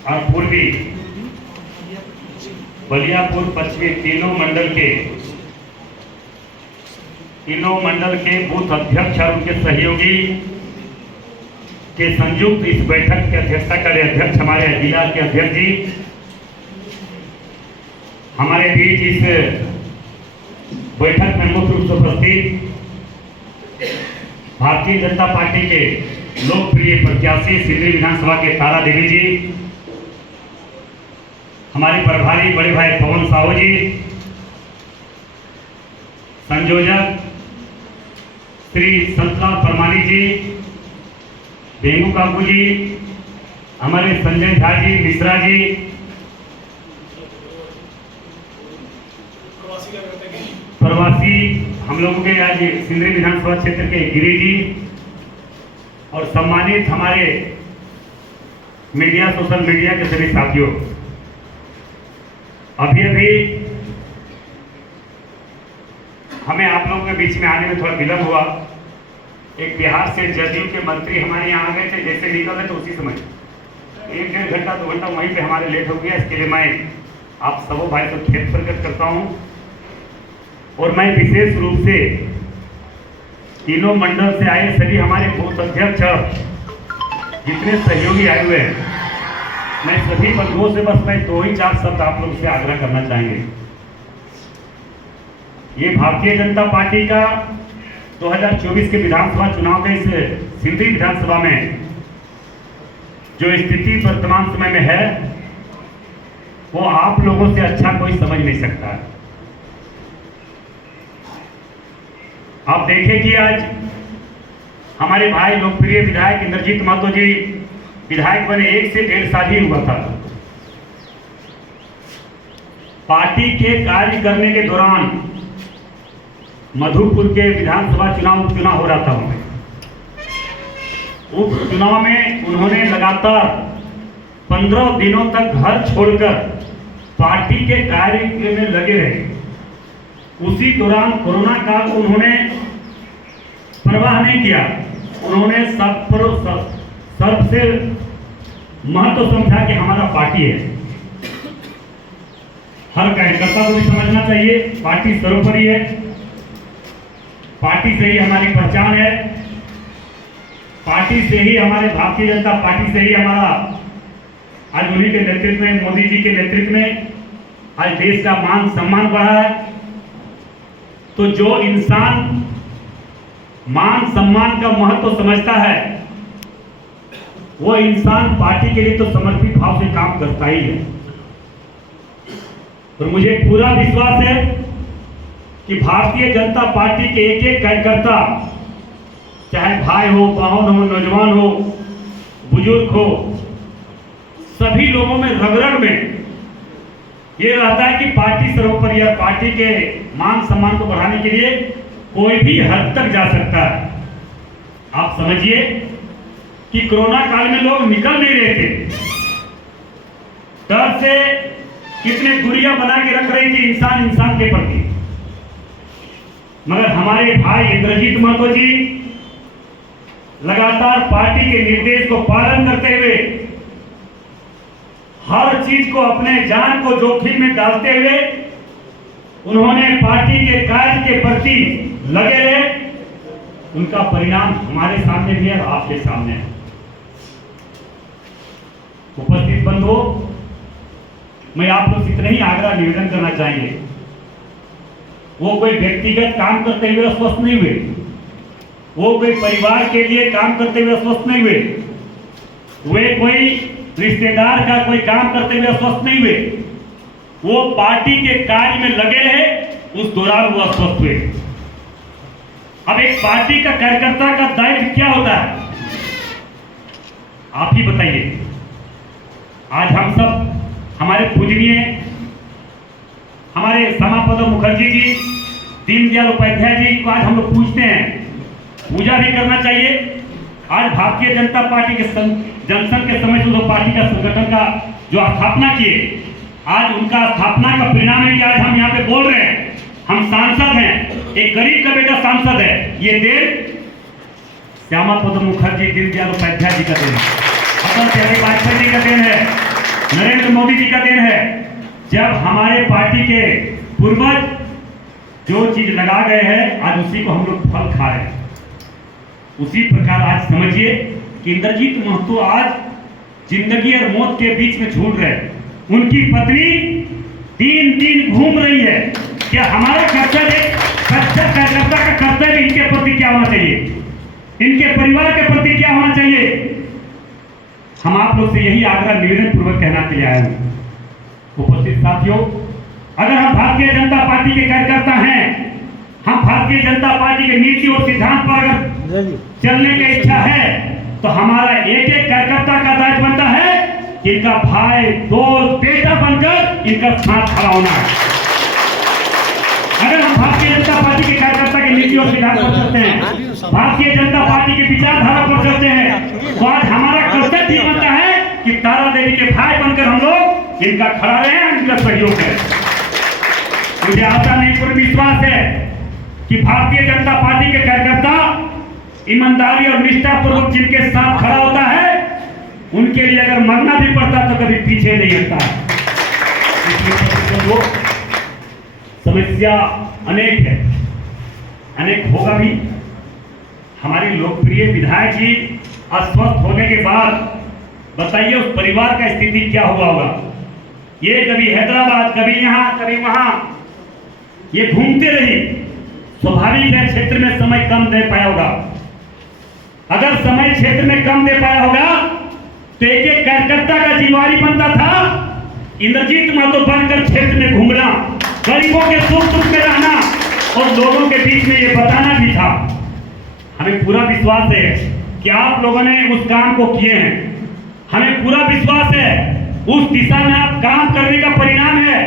और पूर्वी बलियापुर पश्चिमी तीनों मंडल के बूथ अध्यक्ष और उनके सहयोगी के संयुक्त इस बैठक की अध्यक्षता करे अध्यक्ष हमारे जिला के अध्यक्ष जी हमारे बीच इस बैठक में मुख्य रूप से उपस्थित भारतीय जनता पार्टी के लोकप्रिय प्रत्याशी सिंदरी विधानसभा के तारा देवी जी, हमारे प्रभारी बड़े भाई पवन साहू जी, संयोजक श्री संतलाल परमानी जी, बेंगू काकू जी, हमारे संजय झा जी, मिश्रा जी, प्रवासी हम लोगों के आज सिंदरी विधानसभा क्षेत्र के गिरी जी और सम्मानित हमारे मीडिया सोशल मीडिया के सभी साथियों, अभी हमें आप लोगों के बीच में आने में थोड़ा विलंब हुआ। एक बिहार से जदयू के मंत्री हमारे यहाँ आ गए थे, जैसे निकल रहे थे उसी समय 1-1.5 घंटा 2 घंटा वहीं पे हमारे लेट हो गया। इसके लिए मैं आप सबों भाई को खेद प्रकट करता हूँ और मैं विशेष रूप से तीनों मंडल से आए सभी हमारे बूथ अध्यक्ष जितने सहयोगी आए हुए हैं, मैं सभी बंधुओं से बस मैं 2-4 शब्द आप लोग से आग्रह करना चाहेंगे। ये भारतीय जनता पार्टी का 2024 के विधानसभा चुनाव के इस सिंदरी विधानसभा में जो स्थिति वर्तमान समय में है वो आप लोगों से अच्छा कोई समझ नहीं सकता। आप देखें कि आज हमारे भाई लोकप्रिय विधायक इंद्रजीत महतो जी विधायक बने 1 से 1.5 साल ही हुआ था। पार्टी के कार्य करने के दौरान मधुपुर के विधानसभा उपचुनाव हो रहा था। उपचुनाव में उन्होंने लगातार 15 दिनों तक घर छोड़कर पार्टी के कार्य में लगे रहे। उसी दौरान कोरोना काल को उन्होंने परवाह नहीं किया। उन्होंने सबसे महत्व समझा कि हमारा पार्टी है। हर कार्यकर्ता को भी समझना चाहिए पार्टी सर्वोपरि है, पार्टी से ही हमारी पहचान है, पार्टी से ही हमारे भारतीय जनता पार्टी से ही हमारा आज उन्हीं के नेतृत्व में, मोदी जी के नेतृत्व में आज देश का मान सम्मान बढ़ा है। तो जो इंसान मान सम्मान का महत्व समझता है वो इंसान पार्टी के लिए तो समर्पित भाव से काम करता ही है। और मुझे पूरा विश्वास है कि भारतीय जनता पार्टी के एक कार्यकर्ता, चाहे भाई हो, बहन हो, नौजवान हो, बुजुर्ग हो, सभी लोगों में रग-रग में ये रहता है कि पार्टी सर्वोपरि है। पार्टी के मान सम्मान को बढ़ाने के लिए कोई भी हद तक जा सकता है। आप समझिए कि कोरोना काल में लोग निकल नहीं रहे थे, डर से कितने दूरियां बना के रख रही थी इंसान के प्रति, मगर हमारे भाई इंद्रजीत महतो जी लगातार पार्टी के निर्देश को पालन करते हुए हर चीज को अपने जान को जोखिम में डालते हुए उन्होंने पार्टी के कार्य के प्रति लगे रहे। उनका परिणाम हमारे सामने भी है और आपके सामने है। उपस्थित बंधुओं, मैं आप लोग से इतना ही आग्रह निवेदन करना चाहेंगे, वो कोई व्यक्तिगत काम करते हुए अस्वस्थ नहीं हुए, वो कोई परिवार के लिए काम करते हुए अस्वस्थ नहीं हुए, वे कोई रिश्तेदार का कोई काम करते हुए अस्वस्थ नहीं हुए, वो पार्टी के कार्य में लगे रहे। उस दौरान वो अस्वस्थ हुए। अब एक पार्टी का कार्यकर्ता का दायित्व क्या होता है आप ही बताइए। आज हम सब हमारे पूजनीय हमारे श्यामाप्रसाद मुखर्जी जी, दीनदयाल उपाध्याय जी को आज हम लोग पूजते हैं, पूजा भी करना चाहिए। आज भारतीय जनता पार्टी के जनसंघ के समय जो पार्टी का संगठन का जो स्थापना किए, आज उनका स्थापना का परिणाम है कि आज हम यहाँ पे बोल रहे हैं। हम सांसद हैं, एक गरीब का बेटा सांसद है। ये देन श्यामाप्रसाद मुखर्जी, दीनदयाल उपाध्याय जी का देन है, अटल बिहारी वाजपेयी जी का देन है। मोदी जी का देन है। जब हमारे पार्टी के पूर्वज जो चीज लगा गए हैं आज उसी को हम लोग फल खा रहे हैं। उसी प्रकार आज समझिए कि इंद्रजीत महतो आज जिंदगी और मौत के बीच में झूल रहे हैं। उनकी पत्नी तीन दिन घूम रही है। क्या हमारा कर्तव्य, सच्चा कार्यकर्ता का कर्तव्य इनके प्रति क्या होना चाहिए, इनके परिवार के प्रति क्या होना चाहिए? हम आप लोग से यही आग्रह निवेदन पूर्वक कहना के लिए आए हैं। उपस्थित साथियों, अगर हम भारतीय जनता पार्टी के कार्यकर्ता हैं, हम भारतीय जनता पार्टी के नीति और सिद्धांत पर अगर चलने की इच्छा है तो हमारा एक एक कार्यकर्ता का दायित्व बनता है कि इनका भाई, दोस्त, बेटा बनकर इनका साथ खड़ा होना है। अगर हम भारतीय जनता पार्टी के कार्यकर्ता के नीति और सिद्धांत पर चलते हैं, भारतीय जनता पार्टी की विचारधारा पर चलते हैं, तो आज हमारा कर्तव्य बनता है कि तारा देवी के भाई बनकर हम लोग इनका खड़ा रहे, इनका सहयोग करें। मुझे आशा नहीं, पूर्ण विश्वास है कि भारतीय जनता पार्टी के कार्यकर्ता ईमानदारी और निष्ठा पूर्वक जिनके साथ खड़ा होता है, उनके लिए अगर मरना भी पड़ता तो कभी पीछे नहीं हटता। इसलिए समस्या अनेक है, अनेक होगा भी। हमारे लोकप्रिय विधायक जी अस्वस्थ होने के बाद बताइए उस परिवार का स्थिति क्या हुआ होगा। ये कभी हैदराबाद, कभी यहाँ, कभी वहां, ये घूमते रही। स्वाभाविक है क्षेत्र में समय कम दे पाया होगा। अगर समय क्षेत्र में कम दे पाया होगा तो एक एक कार्यकर्ता का जिम्मेवारी बनता था इंद्रजीत महतो बनकर क्षेत्र में घूमना, गरीबों के सुख दुख में रहना और लोगों के बीच में ये बताना भी था। हमें पूरा विश्वास है कि आप लोगों ने उस काम को किए हैं। हमें पूरा विश्वास है उस दिशा में आप काम करने का परिणाम है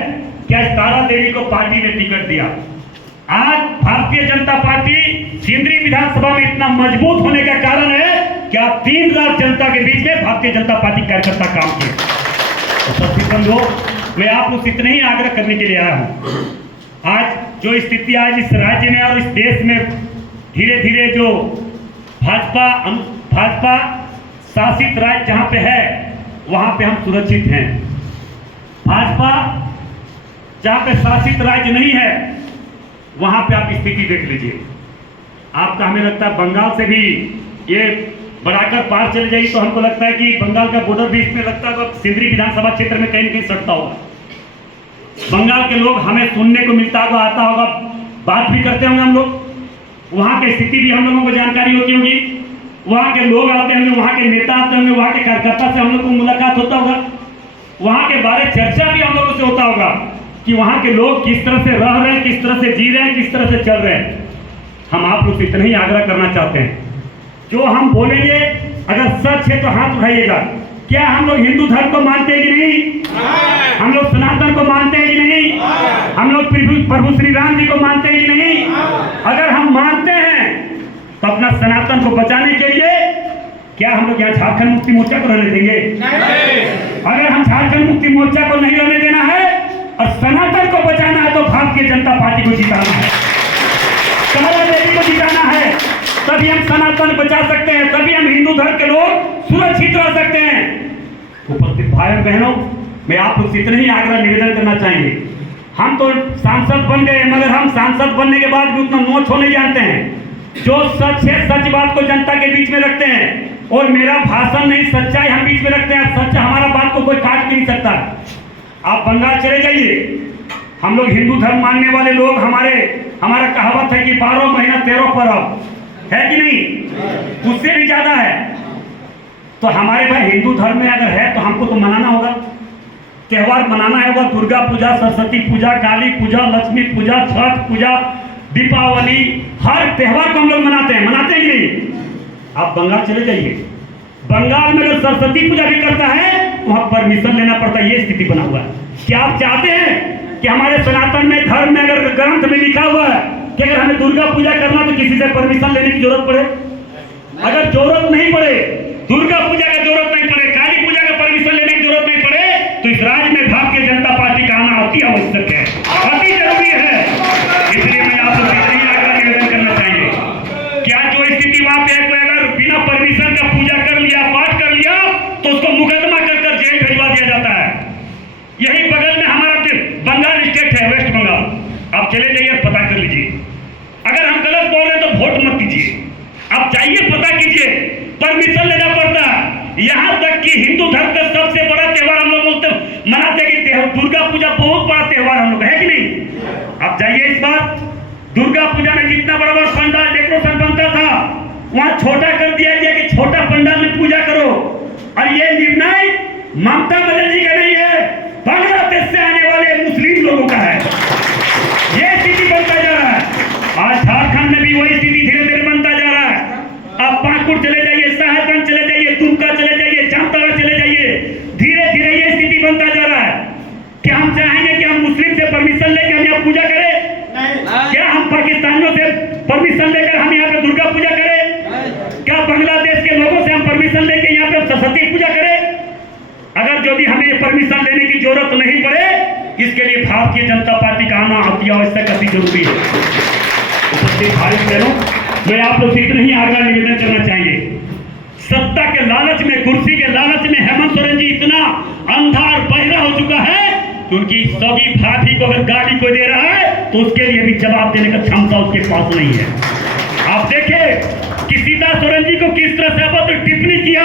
कि आज तारा देवी को पार्टी ने टिकट दिया। आज भारतीय जनता पार्टी केंद्रीय विधानसभा में इतना मजबूत होने का कारण है कि आप दिन रात जनता के बीच में भारतीय जनता पार्टी कार्यकर्ता काम किए। तो मैं आप लोग इतने ही आग्रह करने के लिए आया हूं। आज जो स्थिति आज इस राज्य में और इस देश में धीरे धीरे जो भाजपा शासित राज्य जहां पे है वहां पे हम सुरक्षित हैं। भाजपा जहां पे शासित राज्य नहीं है वहां पे आप स्थिति देख लीजिए। आपका हमें लगता है बंगाल से भी ये बढ़ाकर पार चले जाएगी तो हमको लगता है कि बंगाल का बॉर्डर भी इसमें लगता है सिंदरी विधानसभा क्षेत्र में कहीं न कहीं सटता होगा। बंगाल के लोग हमें सुनने को मिलता होगा, आता होगा, बात भी करते होंगे हम लोग। वहाँ की स्थिति भी हम लोगों को जानकारी होती होगी। वहाँ के लोग आते होंगे, वहाँ के नेता आते होंगे, वहाँ के कार्यकर्ता से हम लोग को मुलाकात होता होगा। वहाँ के बारे चर्चा भी हम लोगों से होता होगा कि वहाँ के लोग किस तरह से रह रहे हैं, किस तरह से जी रहे हैं, किस तरह से चल रहे हैं। हम आप लोग से इतना ही आग्रह करना चाहते हैं, जो हम बोलेंगे अगर सच है तो हाथ उठाइएगा। क्या हम लोग हिंदू धर्म को मानते हैं कि नहीं? हम लोग सनातन को मानते हैं कि नहीं? हम लोग प्रभु श्री राम जी को मानते हैं कि नहीं? अगर हम मानते हैं तो अपना सनातन को बचाने के लिए क्या हम लोग यहाँ झारखंड मुक्ति मोर्चा को रहने देंगे? अगर हम झारखंड मुक्ति मोर्चा को नहीं रहने देना है और सनातन को बचाना है तो भारतीय जनता पार्टी को जिताना है, तारा देवी को जिताना है, तभी हम सनातन बचा सकते हैं, तभी हम हिंदू धर्म के लोग सुरक्षित रह सकते हैं। उपस्थित भाई बहनों, मैं आप लोग से इतना ही आग्रह निवेदन करना चाहेंगे। हम तो सांसद बन गए मगर हम सांसद बनने के बाद भी उतना नोच हो नहीं जानते हैं। जो सच है सच बात को जनता के बीच में रखते हैं और मेरा भाषण नहीं, सच्चाई हम बीच में रखते हैं। सच्चा हमारा बात को कोई काट भी नहीं सकता। आप बंगाल चले जाइए, हम लोग हिंदू धर्म मानने वाले लोग, हमारा कहावत है कि 12 महीना 13 पर्व है कि नहीं, उससे भी ज्यादा है। तो हमारे भाई हिंदू धर्म में अगर है तो हमको तो मनाना होगा, त्योहार मनाना होगा। दुर्गा पूजा, सरस्वती पूजा, काली पूजा, लक्ष्मी पूजा, छठ पूजा, दीपावली, हर त्योहार को हम लोग मनाते हैं कि नहीं? आप बंगाल चले जाइए, बंगाल में अगर सरस्वती पूजा भी करता है वहां परमिशन लेना पड़ता है। ये स्थिति बना हुआ है। क्या आप चाहते हैं कि हमारे सनातन में धर्म में अगर ग्रंथ में लिखा हुआ है कि अगर हमें दुर्गा पूजा करना तो किसी से परमिशन लेने की जरूरत पड़े? अगर जरूरत नहीं पड़े, दुर्गा पूजा का जरूरत नहीं पड़े, काली पूजा का परमिशन लेने की जरूरत नहीं पड़े तो इस राज्य में भारतीय जनता पार्टी का आना अति आवश्यक है, अति जरूरी है। इसलिए मैं आप लोग से आग्रह निवेदन करना चाहेंगे, क्या जो स्थिति वहां पे कोई अगर बिना परमिशन का पूजा कर लिया, पाठ कर लिया तो उसको मुकदमा कर जेल भिजवा दिया जाता है। आप चले जाइए और पता कर लीजिए। अगर हम गलत बोल रहे हैं तो वोट मत दीजिए, आप जाइए पता कीजिए, परमिशन लेना पड़ता है। यहाँ तक कि हिंदू धर्म का सबसे बड़ा त्योहार हम लोग मनाते हैं कि दुर्गा पूजा बहुत बड़ा त्योहार हम लोग है कि नहीं। आप जाइए इस बार दुर्गा पूजा में जितना बड़ा बड़ा पंडाल डेकोरेशन बनता था वहां छोटा कर दिया गया कि छोटा पंडाल में पूजा करो। और ये निर्णय ममता बनर्जी का नहीं है, बांग्लादेश से आने वाले मुस्लिम लोगों का है। ये स्थिति बनता जा रहा है। आज झारखंड में भी वही स्थिति धीरे धीरे बनता जा रहा है। आप पाकुड़ चले जाइए, साहेबगंज चले जाइए, दुमका चले जाइए, जामताड़ा चले जाइए, धीरे धीरे ये स्थिति बनता जा रहा है। क्या हम चाहेंगे कि हम मुस्लिम से परमिशन लेकर हम यहाँ पूजा करें? क्या हम पाकिस्तानियों से परमिशन लेकर हम यहाँ पे दुर्गा पूजा करें? क्या बांग्लादेश के लोगों से हम परमिशन लेकर यहाँ पे सरस्वती पूजा करें? अगर यदि हमें परमिशन लेने की जरूरत नहीं पड़े, इसके लिए भारतीय जनता पार्टी का आना अति आवश्यक अति जरूरी है। उपस्थित भाई बहनों, मैं आप लोग से इतना ही आग्रह निवेदन करना चाहिए। सत्ता के लालच में, कुर्सी के लालच में हेमंत सोरेन जी इतना अंधा और बहिरा हो चुका है कि उनकी सगी भाभी को अगर गाड़ी कोई दे रहा है तो उसके लिए भी जवाब देने का क्षमता उसके पास नहीं है। आप देखें कि सीता सोरेन जी को किस तरह से अभद्र टिप्पणी किया,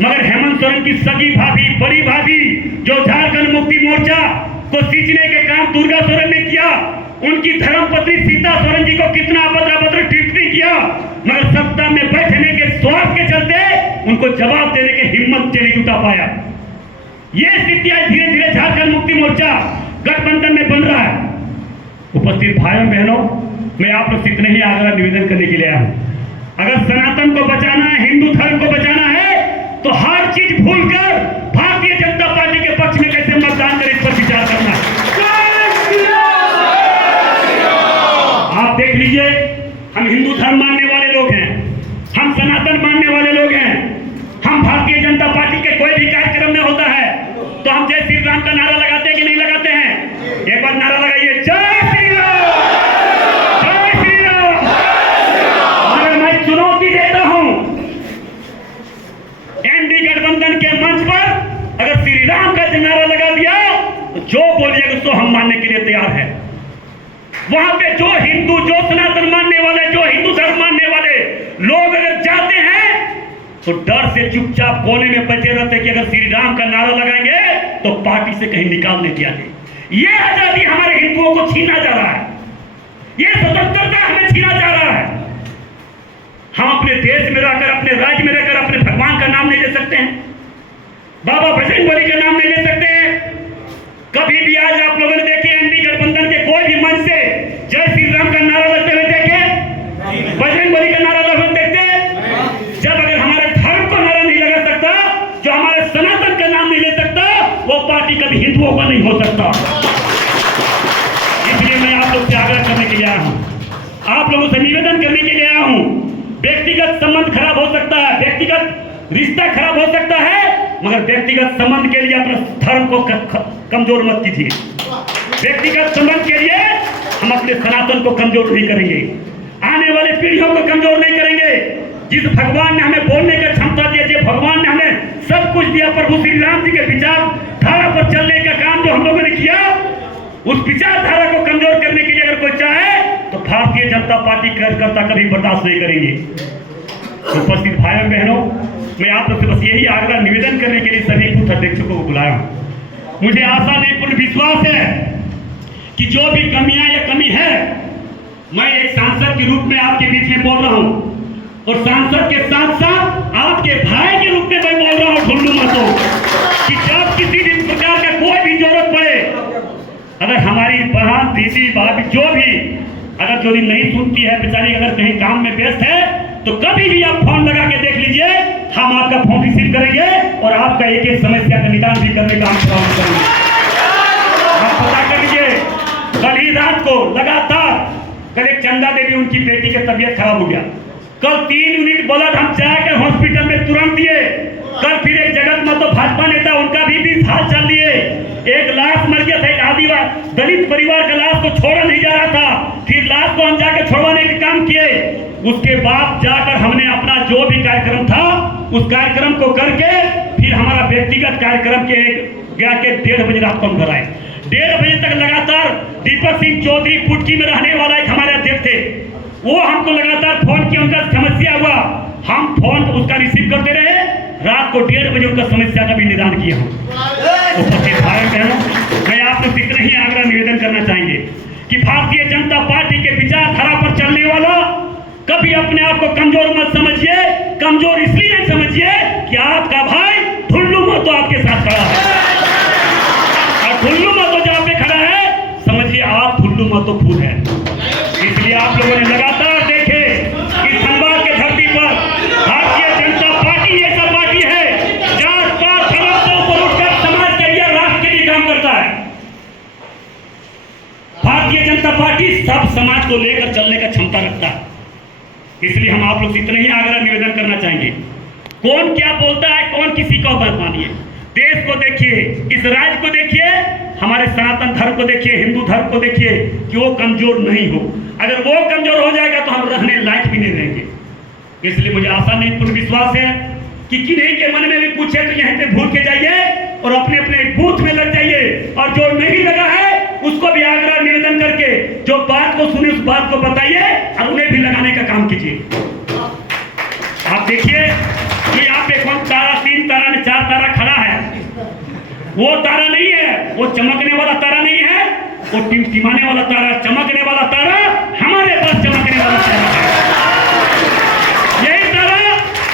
मगर हेमंत सोरेन की सगी भाभी, बड़ी भाभी जो झारखंड मुक्ति मोर्चा को सींचने के काम दुर्गा सोरेन ने किया, उनकी धर्मपत्नी सीता सोरेन जी को कितना अभद्र टिप्पणी किया, मगर सत्ता में बैठने के स्वार्थ के चलते उनको जवाब देने की हिम्मत नहीं जुटा पाया। ये स्थिति आज धीरे धीरे झारखंड मुक्ति मोर्चा गठबंधन में बन रहा है। उपस्थित भाइयों बहनों, मैं आप लोग से इतने ही आग्रह निवेदन करने के लिए आया हूं। अगर सनातन को बचाना है, हिंदू धर्म को बचाना है, तो हर चीज भूलकर भारतीय जनता पार्टी के पक्ष में कैसे मतदान करें, इस पर विचार करना है। आप देख लीजिए, हम हिंदू धर्म मानने वाले लोग हैं, हम सनातन मानने वाले लोग हैं। हम भारतीय जनता पार्टी के कोई भी कार्यक्रम में होता है तो हम जय श्री राम का नारा लगाते हैं कि नहीं लगाते हैं? एक बार नारा लगाइए, जय श्री राम, जय श्री राम। अगर मैं चुनौती देता हूं एनडी गठबंधन के मंच पर, अगर श्री राम का नारा लगा दिया तो जो बोलिएगा उसको हम मानने के लिए तैयार है। वहां पे जो हिंदू, जो सनातन मानने वाले, जो हिंदू धर्म मानने वाले लोग अगर जाते हैं तो डर से चुपचाप कोने में बैठे रहते हैं कि अगर श्री राम का नारा लगाएंगे तो पार्टी से कहीं निकाल नहीं दिया जाए। ये आजादी हमारे हिंदुओं को छीना जा रहा है, ये स्वतंत्रता हमें छीना जा रहा है। हम अपने देश में रहकर, अपने राज्य में रहकर अपने भगवान का नाम नहीं ले सकते हैं, बाबा बजरंगबली का नाम नहीं ले सकते हैं। कभी भी आज आप लोगों ने देखे एनडी गठबंधन के कोई भी मंच से जय श्री राम का नारा लगते हुए देखे? बजरंगबली का नारा लगते देखते? जब अगर हमारे धर्म को नारा नहीं लगा सकता, जो हमारे सनातन का नाम नहीं ले सकता, वो पार्टी कभी हिंदुओं का नहीं हो सकता। इसलिए मैं आप लोग से आग्रह करने के लिए आया हूं, आप लोगों से निवेदन करने के लिए आया हूं। व्यक्तिगत संबंध खराब हो सकता है, व्यक्तिगत रिश्ता खराब हो सकता है, मगर व्यक्तिगत संबंध के लिए अपने धर्म को कमजोर मत कीजिए। व्यक्तिगत संबंध के लिए हम अपने सनातन को कमजोर नहीं करेंगे, आने वाले पीढ़ियों को कमजोर नहीं करेंगे। जिस भगवान ने हमें बोलने की क्षमता दी, जिस भगवान ने हमें सब कुछ दिया, प्रभु श्री राम जी के विचार धारा पर चलने का काम जो हम लोगों ने किया, उस विचारधारा को कमजोर करने के लिए अगर कोई चाहे तो भारतीय जनता पार्टी कार्यकर्ता कभी बर्दाश्त नहीं करेंगे। तो उपस्थित भाइयों बहनों, मैं आप लोग से बस यही आग्रह निवेदन करने के लिए सभी बूथ अध्यक्षों को बुलाया हूं। मुझे आशा नहीं, पूर्ण विश्वास है कि जो भी कमियां या कमी है, मैं एक सांसद के रूप में आपके बीच में बोल रहा हूं, और सांसद के साथ साथ आपके भाई के रूप में मैं बोल रहा हूं ढुल्लू महतो, कि जब किसी भी प्रकार का कोई भी जरूरत पड़े, अगर हमारी बहन, दीदी, भाभी जो भी अगर जो नहीं सुनती है बेचारी, अगर कहीं काम में व्यस्त है, तो कभी भी आप फोन लगा के देख लीजिए, हम आपका फोन रिसीव करेंगे और आपका एक एक समस्या का निदान भी करने का हम प्रयास करेंगे। आप पता कर लीजिए, कल ही रात को लगातार, कल एक चंदा देवी, उनकी बेटी की तबीयत खराब हो गया, कल 3 यूनिट ब्लड हम जाकर हॉस्पिटल में तुरंत दिए। कल फिर एक जगत महतो भाजपा नेता, उनका भी 20 हाथ चल दिए। एक लाश मर गया था, एक आदिवासी दलित परिवार का लाश को छोड़ा नहीं जा रहा था, फिर लाश को हम जाकर छोड़वाने के काम किए। उसके बाद जाकर हमने अपना जो भी कार्यक्रम था उस कार्यक्रम को करके फिर हमारा व्यक्तिगत कार्यक्रम के 1:30 बजे रात को हम घर आए। 1:30 बजे तक लगातार दीपक सिंह चौधरी पुटकी में रहने वाला एक हमारे अध्यक्ष थे, वो हमको लगातार फोन किया, उनका समस्या हुआ, हम फोन उसका रिसीव करते रहे, रात को 1:30 बजे उनका समस्या का भी निदान किया हम। तो भाई बहनों, मैं आप लोग इतना ही आग्रह निवेदन करना चाहेंगे कि भारतीय जनता पार्टी के विचारधारा पर चलने वाला कभी अपने आप को कमजोर मत समझिए। कमजोर इसलिए नहीं समझिए कि आपका भाई ठुल्लू महतो आपके साथ खड़ा है, और ठुल्लू महतो जहां पे खड़ा है समझिए आप ठुल्लू महतो खुद है। इसलिए आप लोगों ने लगातार देखे कि धनबाद के धरती पर भारतीय जनता पार्टी ऐसा पार्टी है जात पात धर्म से ऊपर उठकर समाज के लिए, राष्ट्र के लिए काम करता है। भारतीय जनता पार्टी सब समाज को लेकर चलने का क्षमता रखता है। इसलिए हम आप लोग से इतना ही आग्रह निवेदन करना चाहेंगे, कौन क्या बोलता है, कौन किसी का बात मानिए। देश को देखिए, इस राज्य को देखिए, हमारे सनातन धर्म को देखिए, हिंदू धर्म को देखिए कि वो कमजोर नहीं हो। अगर वो कमजोर हो जाएगा तो हम रहने लायक भी नहीं रहेंगे। इसलिए मुझे आशा नहीं, पूर्ण विश्वास है कि किन्हीं के मन में भी पूछे तो यहीं पे भूल के जाइए और अपने अपने बूथ में लग जाइए, और जो नहीं लगा है उसको भी आग्रह निवेदन करके जो बात को सुने उस बात को बताइए और उन्हें भी लगाने का काम कीजिए। आप देखिए कि यहाँ पे कौन तारा, 3 तारा में 4 तारा खड़ा है, वो तारा नहीं है, वो चमकने वाला तारा नहीं है, वो टिमटिमाने वाला तारा, चमकने वाला तारा हमारे पास चमकने वाला तारा है। यही तारा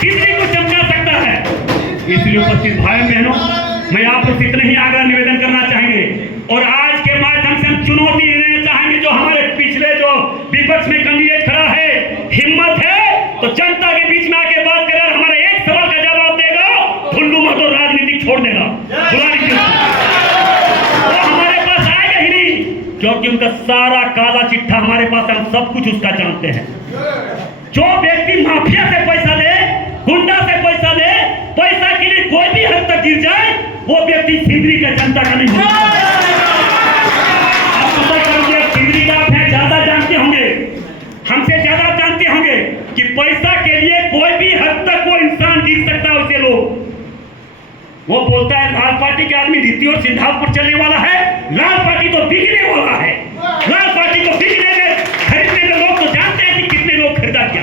किसी को चमका सकता है। इसलिए उपस्थित भाई बहनों, मैं आप लोग से इतना ही आग्रह निवेदन करना चाहेंगे, और आज के माध्यम से हम चुनौती देना चाहेंगे जो हमारे पिछले जो विपक्ष में कैंडिडेट खड़ा है, हिम्मत है तो जनता के बीच में आके बात करे, हमारे एक सवाल का जवाब देगा, ठुल्लू महतो राजनीति छोड़ देगा, वो हमारे पास आएगा ही नहीं, क्योंकि उनका सारा काला चिट्ठा हमारे पास, हम सब कुछ उसका जानते हैं। जो व्यक्ति माफिया से पैसा ले, गुंडा से पैसा ले, पैसा के लिए कोई भी हद तक गिर जाए, वो व्यक्ति सिंदरी का जनता का नहीं होता। आप पता करिए, सिंदरी का आप ज्यादा जानते होंगे, हमसे ज्यादा जानते होंगे कि पैसा के लिए कोई भी हद तक वो इंसान गिर सकता है। उसे लोग वो बोलता है लाल पार्टी के आदमी रीति और सिद्धांत पर चलने वाला है, लाल पार्टी तो बिकने वाला है, लाल पार्टी को बिकने में, खरीदने में लोग तो जानते हैं कि कितने लोग खरीदा क्या।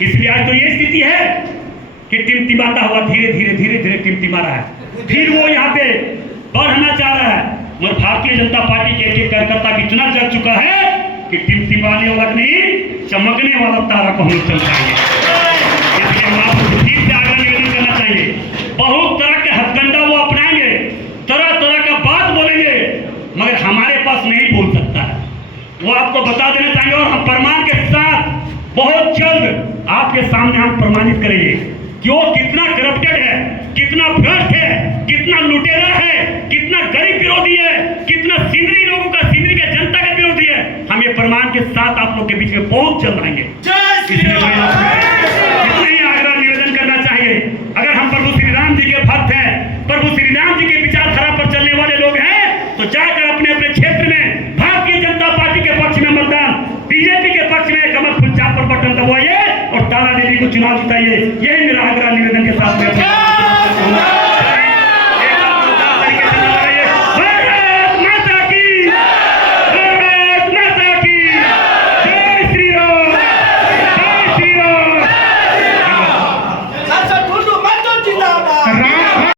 इसलिए आज तो ये स्थिति है कि टिमटिमाता हुआ धीरे धीरे धीरे धीरे टिमटिमा रहा है, फिर वो यहाँ पे बढ़ना चाह रहा है। मगर भारतीय जनता पार्टी के एक कार्यकर्ता भी इतना जग चुका है कि टिमटिमाने वाला नहीं, चमकने वाला तारा को हम चल पाएंगे। इसलिए हम आपको ठीक से आग्रह निवेदन करना चाहिए, बहुत तरह के हथकंडा वो अपनाएंगे, तरह तरह का बात बोलेंगे, मगर हमारे पास नहीं बोल सकता है, वो आपको बता देना चाहिए। और हम प्रमाण के साथ बहुत जल्द आपके सामने हम प्रमाणित करेंगे कि वो कितना करप्टेड है, कितना भ्रष्ट है, कितना लुटेरा है, कितना गरीब विरोधी है, कितना सिंदरी लोगों का, सिंदरी का जनता का विरोधी है। हम ये प्रमाण के साथ आप लोग के बीच में बहुत जल्द आएंगे।